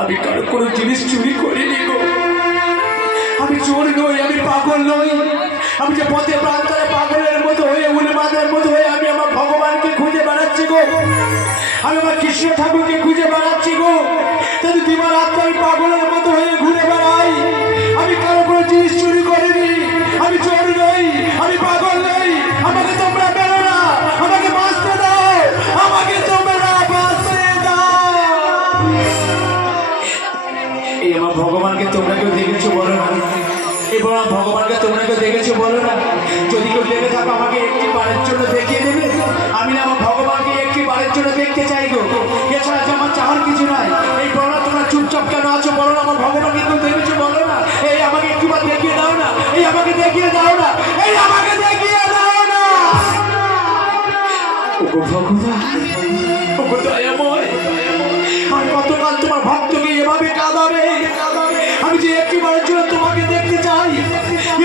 আমি কারও কোনো জিনিস চুরি করিনি গো। আমি চোর নই, আমি পাগল নই। আমি যে পথে প্রান্তরে পাগলের মতো হয়ে, উন্মাদের মতো হয়ে আমি আমার ভগবানকে খুঁজে বেড়াচ্ছি গো। আমি আমার কৃষ্ণ ঠাকুরকে খুঁজে বেড়াচ্ছি গো। যদি দিবারাত্র আমি পাগলের মতো হয়ে ভগবানকে তোমরা কেউ দেখেছ বলো না? আমার ভগবানকে তোমরা কেউ দেখেছ বলো না? যদি কেউ দেখে থাকো, আমাকে একটি বারের জন্য দেখিয়ে দেবে। আমি না, আমার ভগবানকে একটি বারের জন্য দেখতে চাই গো। এছাড়া যে আমার চাওয়ার কিছু নাই। এই বলো তোমরা চুপচাপ কেন আছো বলো না? আমার ভগবানকে কেউ দেখেছ বলো না? এই আমাকে একটু বার দেখিয়ে দাও না? এই আমাকে দেখিয়ে দাও না? এই আমাকে দেখিয়ে দাও না? ভগবান দয়াময়। আর কতকাল তোমার ভক্তকে এভাবে কাঁদাবে?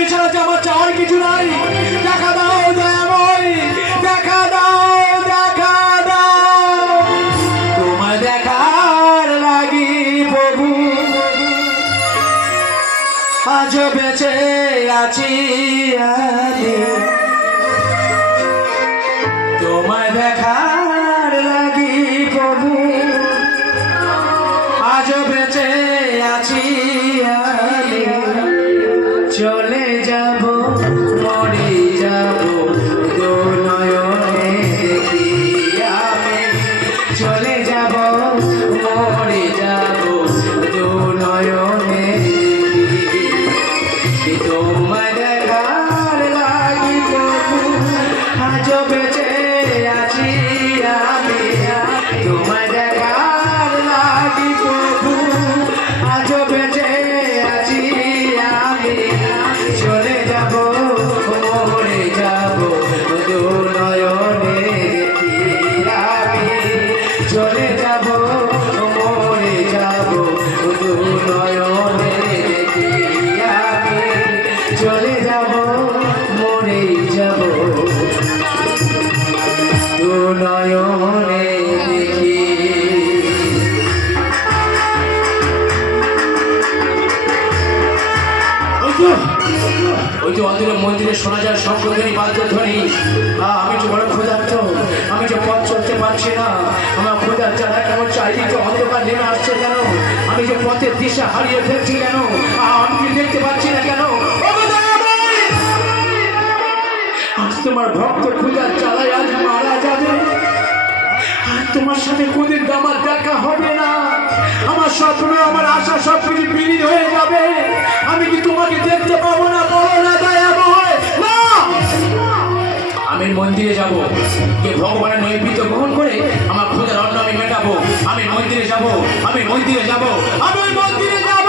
এছাড়া যে আমার চাওয়ার কিছু নাই। দেখা দাও দেখা দাও দেখা দাও। তোমার দেখার লাগি প্রভু। আজ বেঁচে আছি তোমায় দেখার লাগি প্রভু। অদূরে মন্দিরে শোনা যায় বাদ্যধ্বনি আহ, আমি যে বড় ক্ষুধার্ত আমি যে পথ চলতে পারছি না আমার ক্ষুধার জ্বালা কেমন চারিদিকে অন্ধকার নেমে আসছে কেন? আমি যে পথের দিশা হারিয়ে ফেলছি কেন? আমি কি দেখতে পাচ্ছি না কেন? তোমার ভক্ত ক্ষুধার জ্বালায় আজ মারা যাবে। আর তোমার সাথে কোনদিন আমার দেখা হবে না। আমার স্বপ্ন আমার আশা সব কিছু অন্ন আমি আমি মন্দিরে যাব আমি মন্দিরে যাব আমি মন্দিরে যাব।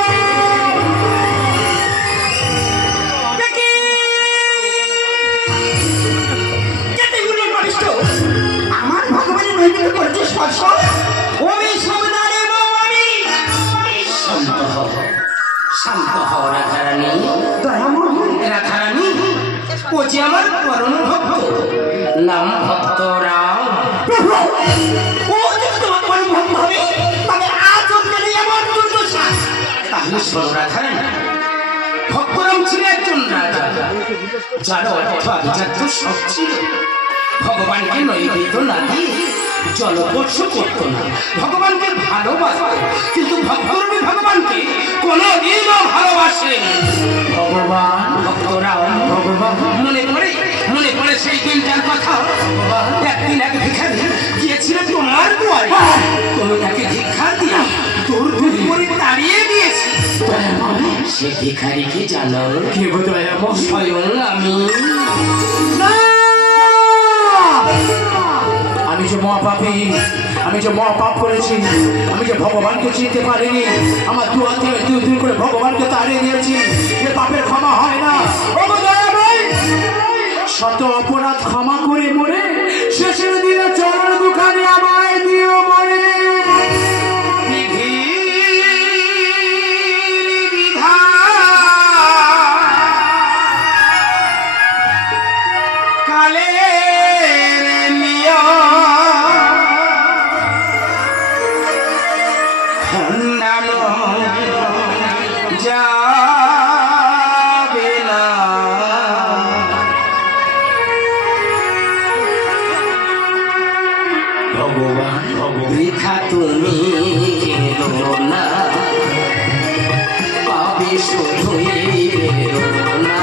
আমার ভগবানের নৈবেদ্য করেছে স্পর্শ। ওমি সমদারে আমি শান্ত হও। শান্ত হও রাধারানী। দয়াময় রাধারানী। ও যে আমার পরম ভক্ত নাম ভক্ত রাম। প্রভু পরম হবে তবে আজ অন্তরে এমন দুর্দশা তাহলে রাধারানী ভক্তরাম ছিল একজন রাজা। যার অর্থ আভিজাত্য সব ছিল। ভগবানকে নৈবেদ্য না দিয়ে জলস্পর্শ করতো না। ভগবানকে ভালোবাসত। কিন্তু ভক্তরূপী ভগবানকে কোনোদিনও ভালোবাসে ভগবান। ভক্তরাম ভগবান। মনে পড়ে? মনে পড়ে সেই দিনটার কথা? একদিন এক ভিখারি গিয়েছিল তোমার দুয়ারে। তাকে ভিক্ষা দিয়ে তোর দুধ করে তাড়িয়ে দিয়েছি। সে ভিখারি কি জানো? কে গো স্বয়ং আমি। আমি যে মহাপাপী আমি যে মহাপাপ করেছি আমি যে ভগবানকে চিনতে পারিনি আমার দু হাত দুই দুই করে ভগবানকে তাড়িয়ে দিয়েছি এ পাপের ক্ষমা হয় না। শত অপরাধ ক্ষমা করে মরে শেষের দিনে চরণ দুখানি আমায় দিও মরে। নানো যাবে না। ভগবান বৃথা তুমি না? পাবে শুধুই না